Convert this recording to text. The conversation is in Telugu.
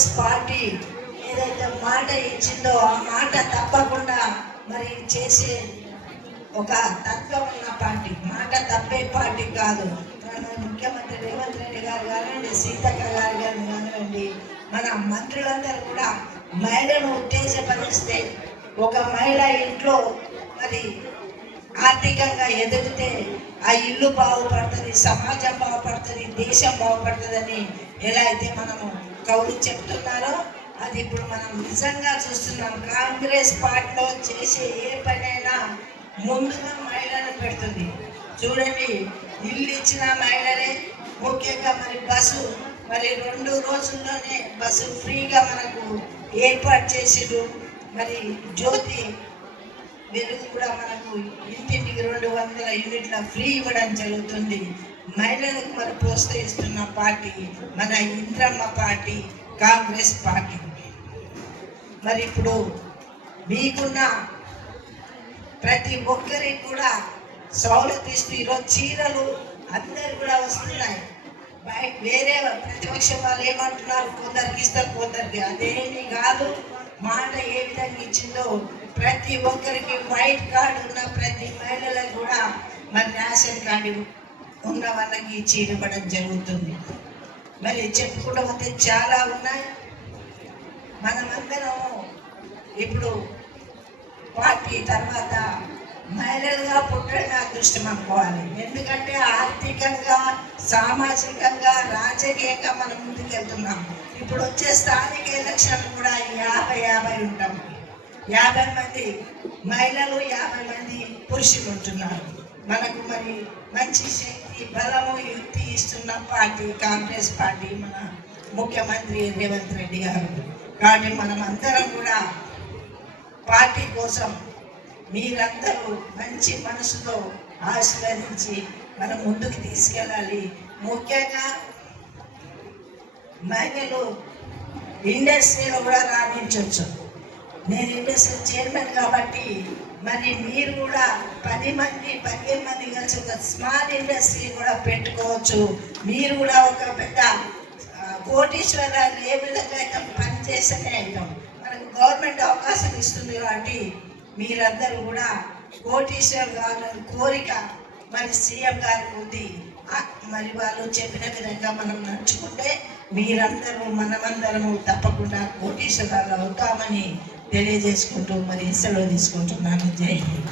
కాంగ్రెస్ పార్టీ ఏదైతే మాట ఇచ్చిందో ఆ మాట తప్పకుండా మరి చేసే ఒక తత్వం ఉన్న పార్టీ, మాట తప్పే పార్టీ కాదు. ముఖ్యమంత్రి రేవంత్ రెడ్డి గారు కానివ్వండి, సీతక్క గారు కానివ్వండి, మన మంత్రులందరూ కూడా మహిళను ఉత్తేజపరిస్తే ఒక మహిళ ఇంట్లో మరి ఆర్థికంగా ఎదిగితే ఆ ఇల్లు బాగుపడుతుంది, సమాజం బాగుపడుతుంది, దేశం బాగుపడుతుందని ఎలా అయితే మనము కవులు చెప్తున్నారో అది ఇప్పుడు మనం నిజంగా చూస్తున్నాం. కాంగ్రెస్ పార్టీలో చేసే ఏ పనైనా ముందుగా మహిళను పెడుతుంది. చూడండి, ఇల్లు ఇచ్చిన మహిళలే, ముఖ్యంగా మరి బస్సు మరి 2 రోజుల్లోనే బస్సు ఫ్రీగా మనకు ఏర్పాటు చేసిరు. మరి జ్యోతి వెలుగు కూడా మనకు ఇంటింటికి 200 యూనిట్ల ఫ్రీ ఇవ్వడం జరుగుతుంది. మహిళలకు మరి ప్రోత్సహిస్తున్న పార్టీ మన ఇంద్రమ్మ పార్టీ, కాంగ్రెస్ పార్టీ. మరి ఇప్పుడు మీకున్న ప్రతి ఒక్కరికి కూడా సౌలత్ ఇస్తూ ఈరోజు చీరలు అందరు కూడా వస్తున్నాయి. వేరే ప్రతిపక్షం వాళ్ళు ఏమంటున్నారు, కొందరికి ఇస్తారు కొందరికి, అదేమీ కాదు. మాట ఏ విధంగా ఇచ్చిందో ప్రతి ఒక్కరికి వైట్ కార్డు ఉన్న ప్రతి మహిళలకు కూడా మరి రేషన్ కార్డు ఉన్న వాళ్ళకి చీర ఇవ్వడం జరుగుతుంది. మరి చెప్పుకుంటూ పోతే చాలా ఉన్నాయి. మనమందరం ఇప్పుడు పార్టీ తర్వాత మహిళలుగా పుట్టడం అదృష్టం అనుకోవాలి. ఎందుకంటే ఆర్థికంగా, సామాజికంగా, రాజకీయంగా మనం ముందుకెళ్తున్నాం. ఇప్పుడు వచ్చే స్థానిక ఎలక్షన్ కూడా 50-50 ఉంటాం. 50 మంది మహిళలు, 50 మంది పురుషులు ఉంటున్నారు. మనకు మరి మంచి శక్తి, బలము, యుక్తి ఇస్తున్న పార్టీ కాంగ్రెస్ పార్టీ, మన ముఖ్యమంత్రి రేవంత్ రెడ్డి గారు. కాబట్టి మనం అందరం కూడా పార్టీ కోసం మీరందరూ మంచి మనసుతో ఆశీర్వదించి మనం ముందుకు తీసుకెళ్ళాలి. ముఖ్యంగా మహిళలు ఇండస్ట్రీలో కూడా రాణించవచ్చు. నేను ఇండస్ట్రీ చైర్మన్ కాబట్టి మరి మీరు కూడా 10 మంది 15 మంది కలిసి ఒక స్మాల్ ఇండస్ట్రీ కూడా పెట్టుకోవచ్చు. మీరు కూడా ఒక పెద్ద కోటీశ్వరాలు ఏ విధంగా అయితే పనిచేస్తూనే అవుతాం. మనకు గవర్నమెంట్ అవకాశం ఇస్తుంది కాబట్టి మీరందరూ కూడా కోటీశ్వర్ కావాలని కోరిక మరి సీఎం గారికి ఉంది. మరి వాళ్ళు చెప్పిన విధంగా మనం నడుచుకుంటే మీరందరూ మనమందరము తప్పకుండా కోటీశ్వరాలు అవుతామని తెలియజేసుకుంటూ మరి సెలవు తీసుకుంటున్నాను. జై హింద్.